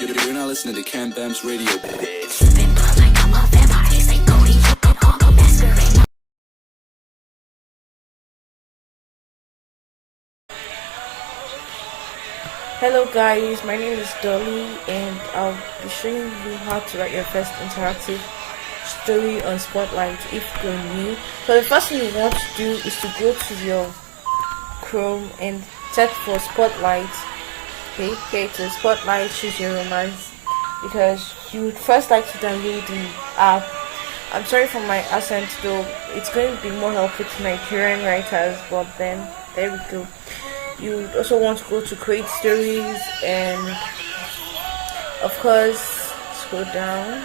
You're not listening to Cam Bam's radio, bitch. Hello guys, my name is Dolly and I'll be showing you how to write your first interactive story on Spotlight if you're new. So the first thing you want to do is to go to your Chrome and search for Spotlight. Okay, to Spotlight, choose your romance because you would first like to download the app. I'm sorry for my accent though, it's going to be more helpful to Nigerian writers, but then there we go. You also want to go to create stories and of course scroll down.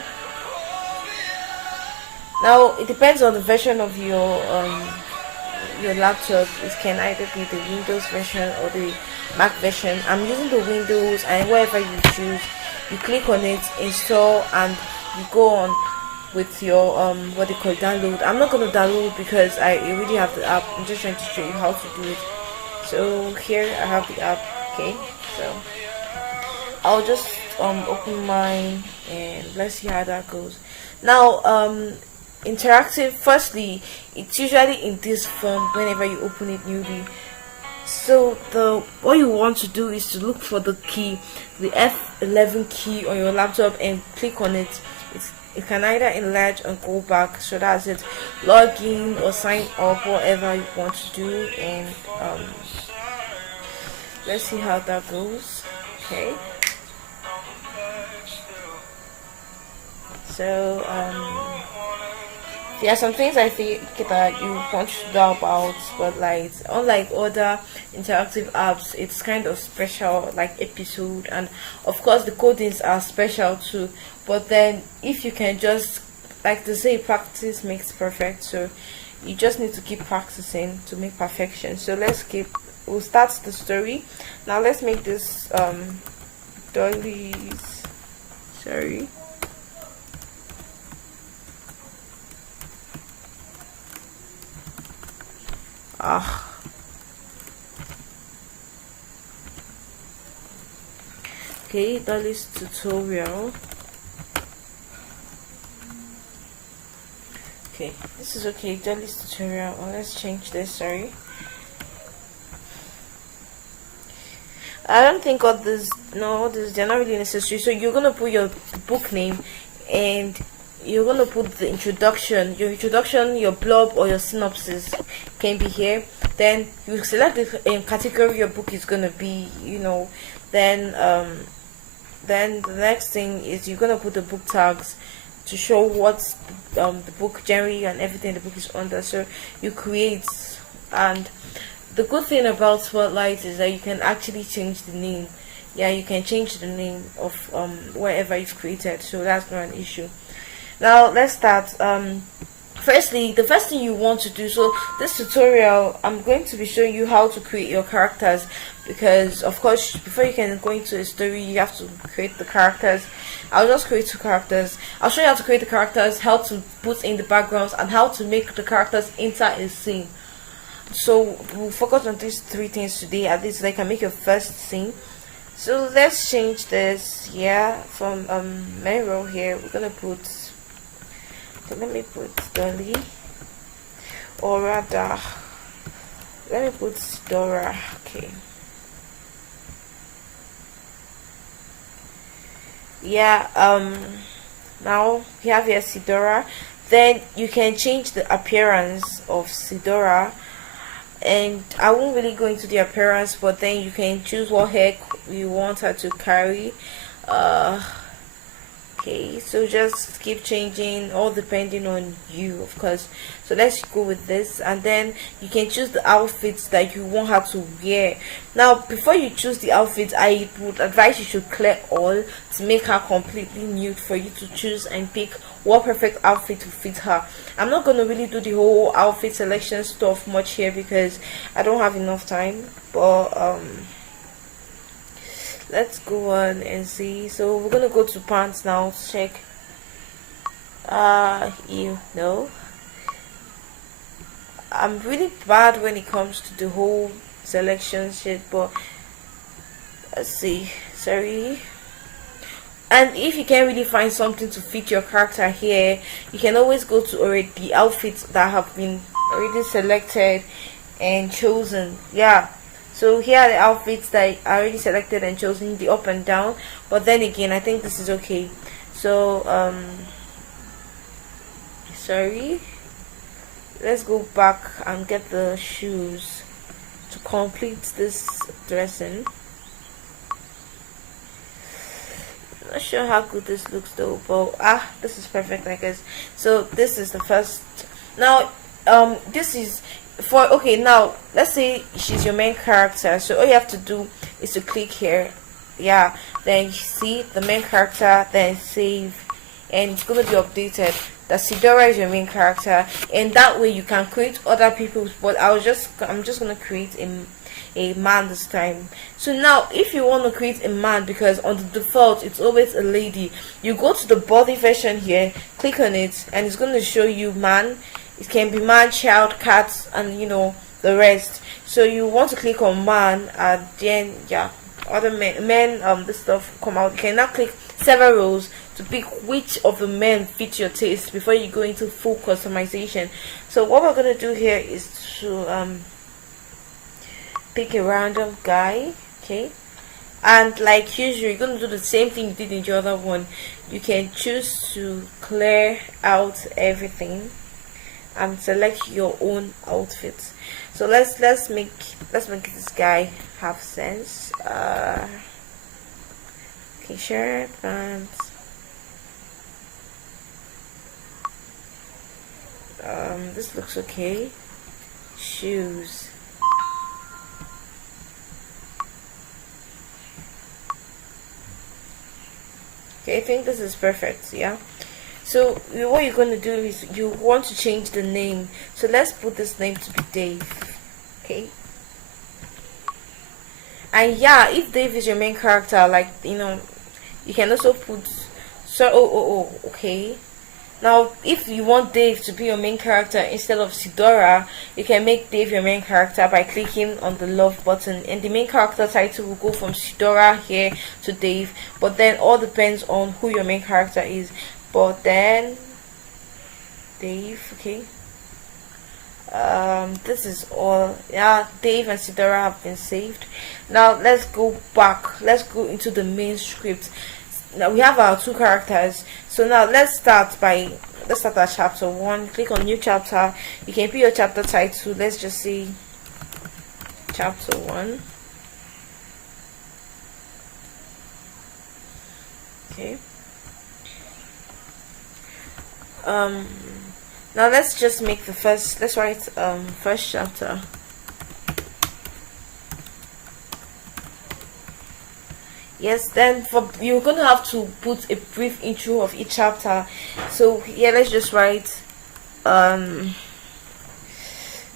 Now it depends on the version of your laptop. It can either be the Windows version or the Mac version. I'm using the Windows, and wherever you choose, you click on it, install, and you go on with your what they call download. I'm not going to download because I already have the app. I'm just trying to show you how to do it. So here I have the app. Okay, so I'll just open mine and let's see how that goes. Now interactive, firstly it's usually in this form whenever you open it newly. So what you want to do is to look for the key, the F11 key on your laptop, and click on it. It can either enlarge and go back, so that's it. Log in or sign up, whatever you want to do, and let's see how that goes. Okay, so there are some things I think that you want to know about Spotlight. Unlike other interactive apps, it's kind of special, like episode, and of course the codings are special too. But then if you can just, like they say, practice makes perfect, so you just need to keep practicing to make perfection. So we'll start the story. Now let's make this Dolly's, sorry, okay, Dolly's tutorial. Okay, this is okay, Dolly's tutorial. Let's change this, sorry. I don't think all this, no, they're not really necessary. So you're gonna put your book name and you're gonna put the introduction, your blurb or your synopsis can be here. Then you select the category your book is gonna be, then the next thing is you're gonna put the book tags to show what's the book generally and everything the book is under. So you create, and the good thing about Spotlight is that you can actually change the name. Yeah, you can change the name of wherever you've created, so that's not an issue. Now let's start. Firstly, the first thing you want to do, so this tutorial I'm going to be showing you how to create your characters, because of course before you can go into a story you have to create the characters. I'll just create 2 characters. I'll show you how to create the characters, how to put in the backgrounds, and how to make the characters enter a scene. So we'll focus on these 3 things today, at least so they can make your first scene. So let's change this. Yeah, from main row here we're gonna put, so let me put Dolly, or rather let me put Dora. Okay, yeah, now we have here Sidora. Then you can change the appearance of Sidora, and I won't really go into the appearance, but then you can choose what hair you want her to carry. Okay, so just keep changing, all depending on you, of course. So let's go with this, and then you can choose the outfits that you want her to wear. Now before you choose the outfits, I would advise you should clear all to make her completely nude for you to choose and pick what perfect outfit to fit her. I'm not going to really do the whole outfit selection stuff much here because I don't have enough time, but let's go on and see. So we're gonna go to pants now to check. I'm really bad when it comes to the whole selection shit, but let's see. Sorry. And if you can't really find something to fit your character here, you can always go to already the outfits that have been already selected and chosen. Yeah, so here are the outfits that are already selected and chosen, the up and down. But then again, I think this is okay. So sorry, let's go back and get the shoes to complete this dressing. Not sure how good this looks though, but this is perfect, I guess. So this is the first. Now this is for, okay, now let's say she's your main character, so all you have to do is to click here, yeah, then you see the main character, then save, and it's going to be updated that Sidora is your main character, and that way you can create other people's. But I'm just going to create a man this time. So now if you want to create a man, because on the default it's always a lady, you go to the body version here, click on it, and it's going to show you man. It can be man, child, cat, and you know the rest. So you want to click on man, and then yeah, other men this stuff come out. You can now click several rows to pick which of the men fit your taste before you go into full customization. So what we're gonna do here is to pick a random guy, okay, and like usual you're gonna do the same thing you did in the other one. You can choose to clear out everything and select your own outfits. So let's make this guy have sense. Okay, shirt, pants, this looks okay. Shoes, okay, I think this is perfect. Yeah, so what you're going to do is you want to change the name. So let's put this name to be Dave, okay. And yeah, if Dave is your main character, like you know, you can also put okay. Now if you want Dave to be your main character instead of Sidora, you can make Dave your main character by clicking on the love button, and the main character title will go from Sidora here to Dave. But then all depends on who your main character is. But then Dave, okay, this is all. Yeah, Dave and Sidora have been saved. Now let's go back, let's go into the main script. Now we have our two characters, so now let's start at chapter 1. Click on new chapter. You can put your chapter title, let's just say chapter 1, okay. Now let's just make the first, let's write first chapter. Yes, then for you're gonna have to put a brief intro of each chapter. So yeah, let's just write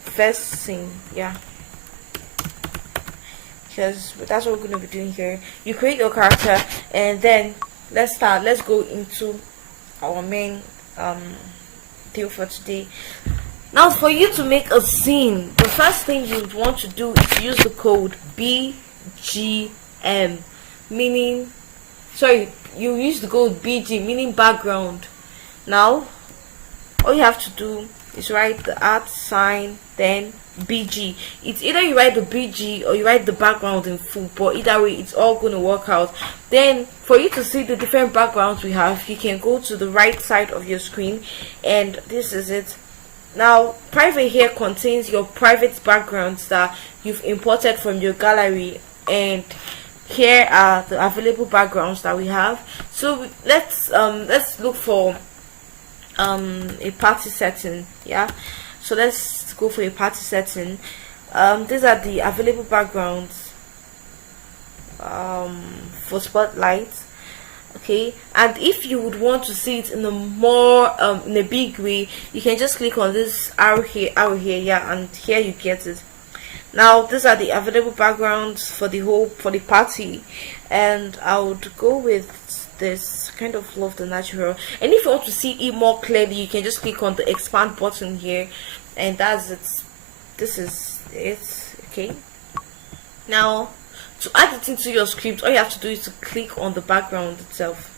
first scene, yeah, because that's what we're gonna be doing here. You create your character, and then let's go into our main deal for today. Now for you to make a scene, the first thing you want to do is use the code BGM, meaning, sorry, you use the code BG, meaning background. Now all you have to do is write the @ sign, then BG. It's either you write the BG or you write the background in full, but either way it's all going to work out. Then for you to see the different backgrounds we have, you can go to the right side of your screen, and this is it. Now private here contains your private backgrounds that you've imported from your gallery, and here are the available backgrounds that we have. So let's look for a party setting. Yeah, so let's go for a party setting. These are the available backgrounds for spotlights, okay. And if you would want to see it in a more in a big way, you can just click on this arrow here, yeah, and here you get it. Now these are the available backgrounds for the party, and I would go with this. Kind of love the natural, and if you want to see it more clearly, you can just click on the expand button here, and that's it. This is it, okay. Now to add it into your script, all you have to do is to click on the background itself.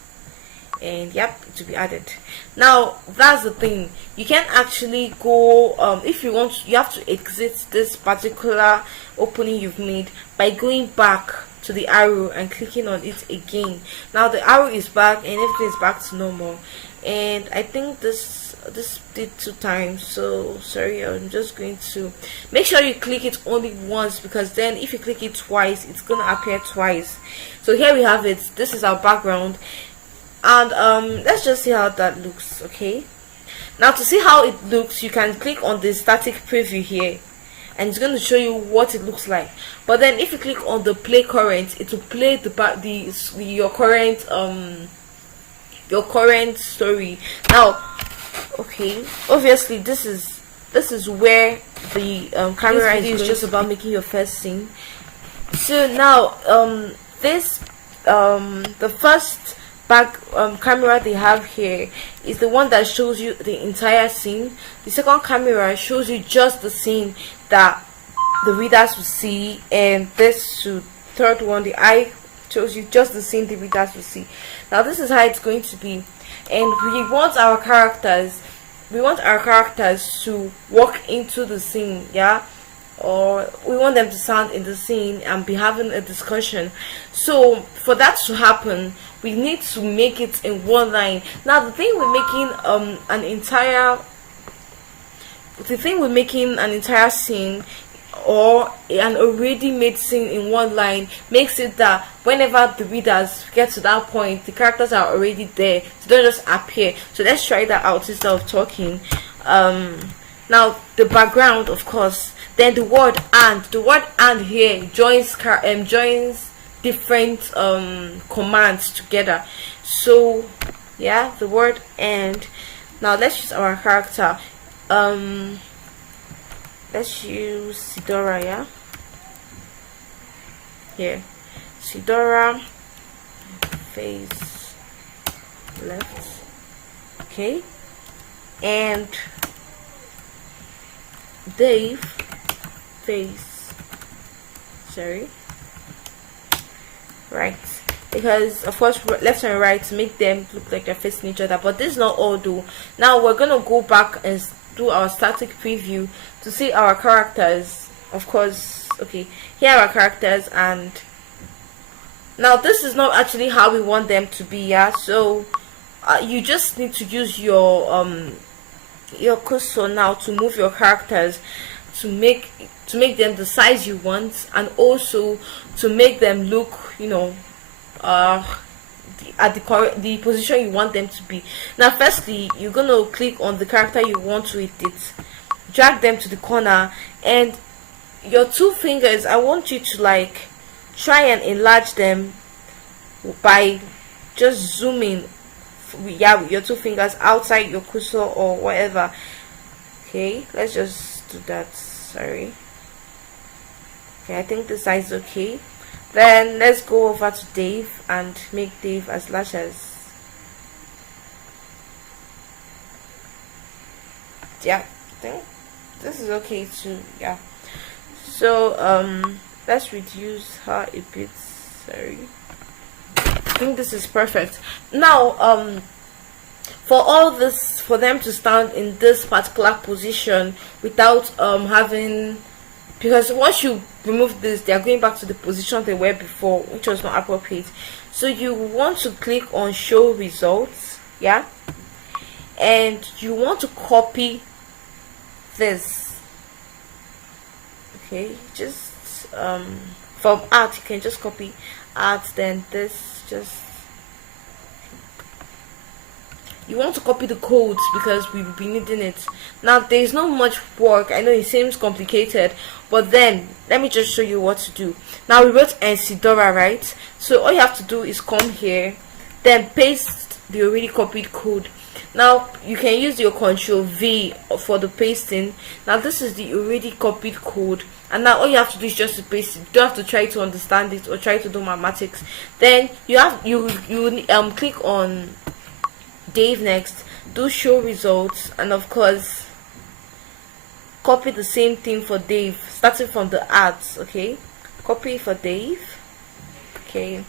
and yep, it will be added. Now that's the thing, you can actually go if you want, you have to exit this particular opening you've made by going back to the arrow and clicking on it again. Now the arrow is back and everything is back to normal, and I think this did 2 times, so sorry, I'm just going to make sure you click it only once, because then if you click it twice it's gonna appear twice. So here we have it, this is our background, and let's just see how that looks. Okay, now to see how it looks, you can click on the static preview here and it's going to show you what it looks like. But then if you click on the play current, it will play your current story. Now okay, obviously this is where the camera is just about making your first scene. So now the first back camera they have here is the one that shows you the entire scene. The second camera shows you just the scene that the readers will see, and this third one, the eye, shows you just the scene the readers will see. Now this is how it's going to be, and we want our characters to walk into the scene, yeah, or we want them to stand in the scene and be having a discussion. So for that to happen, we need to make it in one line. Now the thing with making an entire scene or an already made scene in one line makes it that whenever the readers get to that point, the characters are already there, so they don't just appear. So let's try that out instead of talking. Now the background, of course, then the word and here joins different commands together. So yeah, the word and. Now let's use our character. Let's use Sidora, yeah. Here, Sidora, face left, okay, and Dave, face, sorry, right, because of course left and right to make them look like they're facing each other. But this is not all though. Now we're gonna go back and do our static preview to see our characters, of course. Okay, here are our characters, and now this is not actually how we want them to be, yeah. So you just need to use your cursor now to move your characters to make them the size you want, and also to make them look, you know, at the position you want them to be. Now firstly, you're gonna click on the character you want to edit, drag them to the corner, and your 2 fingers, I want you to like try and enlarge them by just zooming, yeah, with your 2 fingers outside your cursor or whatever. Okay, let's just do that. Sorry. Okay, I think the size is okay. Then let's go over to Dave and make Dave as large as, yeah, I think this is okay too, yeah. So let's reduce her a bit, sorry. I think this is perfect. Now for all this, for them to stand in this particular position without having, because once you remove this, they are going back to the position they were before, which was not appropriate. So you want to click on show results, yeah, and you want to copy this. Okay, just from art, you can just copy art, then this, just you want to copy the codes because we will be needing it. Now there is not much work, I know it seems complicated, but then let me just show you what to do. Now we wrote Sidora, right? So all you have to do is come here, then paste the already copied code. Now you can use your Ctrl V for the pasting. Now this is the already copied code, and now all you have to do is just to paste it. You don't have to try to understand it or try to do mathematics. Then you click on Dave next, do show results, and of course copy the same thing for Dave, starting from the ads. Okay, copy for Dave. Okay,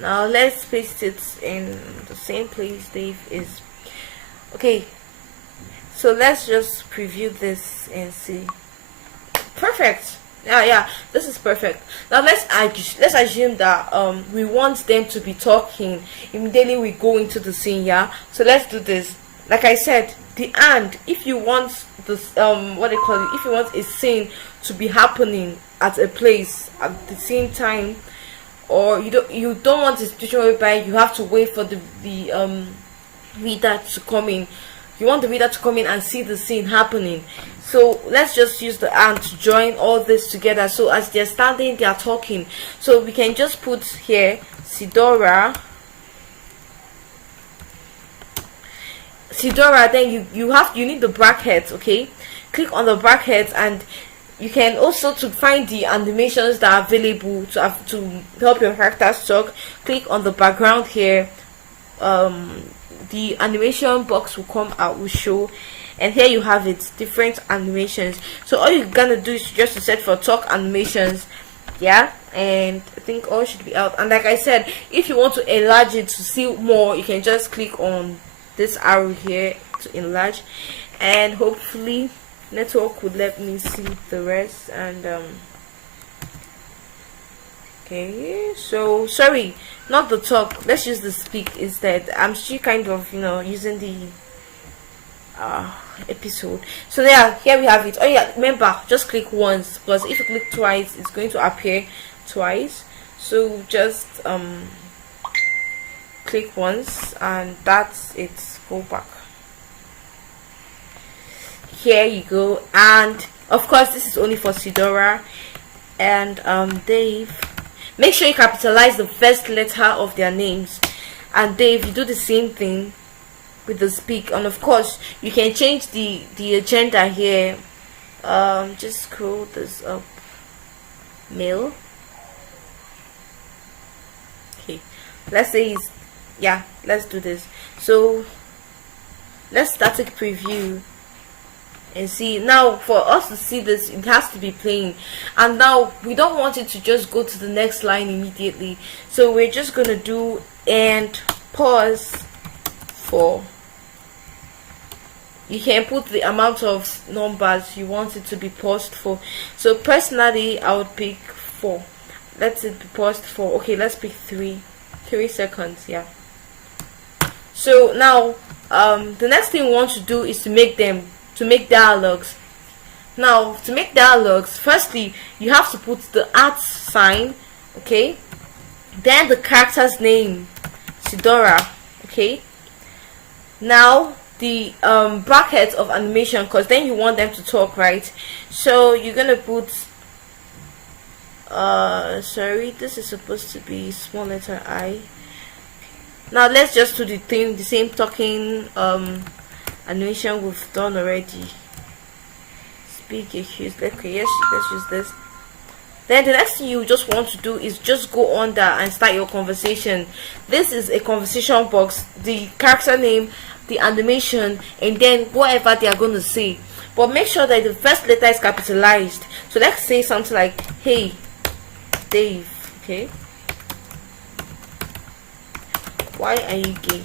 Now let's paste it in the same place Dave is. Okay, so let's just preview this and see. Perfect. Yeah, this is perfect. Now let's assume that we want them to be talking immediately we go into the scene. Yeah, so let's do this. Like I said, the and, if you want this what they call it, if you want a scene to be happening at a place at the same time, or you don't want a situation whereby you have to wait for the reader to come in. You want the reader to come in and see the scene happening. So let's just use the and to join all this together. So as they're standing, they are talking. So we can just put here Sidora. Then you need the brackets. Okay, click on the brackets, and you can also, to find the animations that are available to help your characters talk, click on the background here. The animation box will come out, will show, and here you have it, different animations. So all you're gonna do is just to set for talk animations. Yeah, and I think all should be out. And like I said, if you want to enlarge it to see more, you can just click on this arrow here to enlarge, and hopefully network would let me see the rest. And okay, so sorry, not the talk, let's use the speak instead. I'm still kind of using the episode. So yeah, here we have it. Oh yeah, remember, just click once, because if you click twice it's going to appear twice. So just click once and that's it. Go back. Here you go. And of course this is only for Sidora and Dave. Make sure you capitalize the first letter of their names. And Dave, you do the same thing with the speak. And of course you can change the agenda here. Just scroll this up. Mail. Okay, let's say let's do this. So let's static preview and see. Now for us to see this, it has to be playing, and now we don't want it to just go to the next line immediately, so we're just gonna do and pause for. You can put the amount of numbers you want it to be paused for. So personally I would pick 4. Let it be paused for, okay, let's pick 3 seconds. Yeah, so now the next thing we want to do is to make dialogues. Now to make dialogues, firstly you have to put the @ sign, okay, then the character's name, Sidora, okay, now the bracket of animation, because then you want them to talk, right? So you're gonna put sorry, this is supposed to be small letter I. Now let's just do the same talking animation we've done already. Speak issues. Okay, yes, let's use this. Then the next thing you just want to do is just go under and start your conversation. This is a conversation box, the character name, the animation, and then whatever they are going to say. But make sure that the first letter is capitalized. So let's say something like, hey Dave, okay, why are you gay?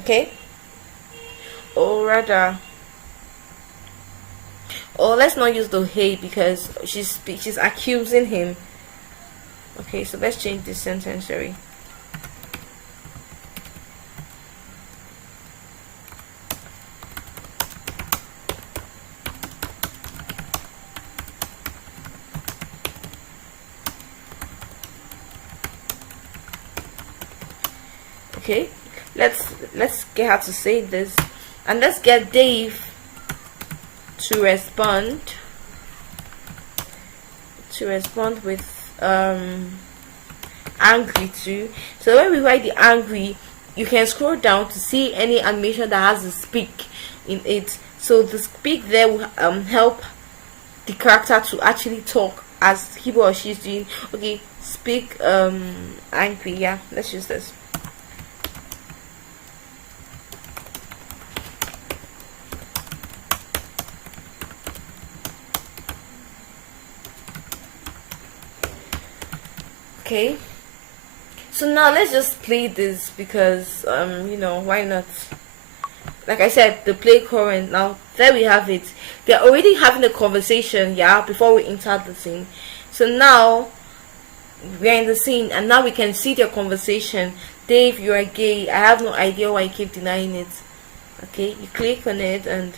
Okay, or rather, or let's not use the hey because she's accusing him. Okay, so let's change this sentence. Sorry. Okay, let's get her to say this, and let's get Dave to respond with angry too. So when we write the angry, you can scroll down to see any animation that has the speak in it. So the speak there will help the character to actually talk as he or she is doing. Okay, speak angry. Yeah, let's use this. Okay, so now let's just play this because why not? Like I said, the play current. Now there we have it. They're already having a conversation, yeah, before we enter the scene. So now we're in the scene, and now we can see their conversation. Dave, you are gay. I have no idea why you keep denying it. Okay, you click on it, and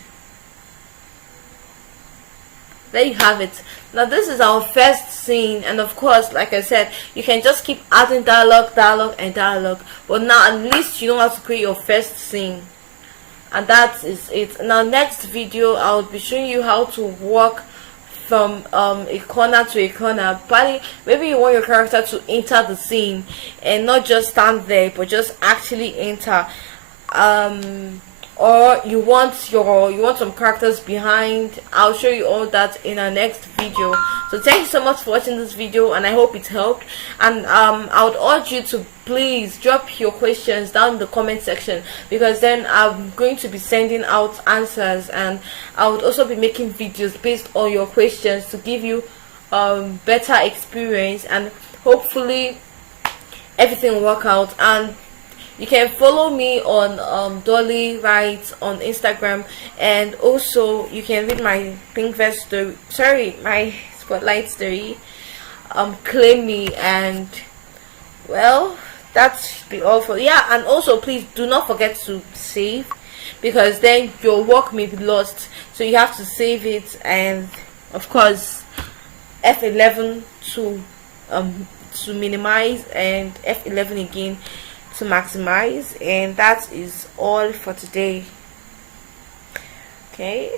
there you have it. Now this is our first scene, and of course, like I said, you can just keep adding dialogue, and dialogue. But now at least you know how to create your first scene, and that is it. Now next video, I'll be showing you how to walk from a corner to a corner. Probably maybe you want your character to enter the scene and not just stand there, but just actually enter. Or you want some characters behind. I'll show you all that in our next video. So thank you so much for watching this video, and I hope it helped. And I would urge you to please drop your questions down in the comment section, because then I'm going to be sending out answers, and I would also be making videos based on your questions to give you better experience, and hopefully everything will work out. And you can follow me on DOLLY'S on Instagram, and also you can read my Pinkverse story, my Spotlight story, claim me, and well, that should be all for and also please do not forget to save, because then your work may be lost, so you have to save it, and of course F11 to minimize, and F11 again to maximize. And that is all for today. Okay.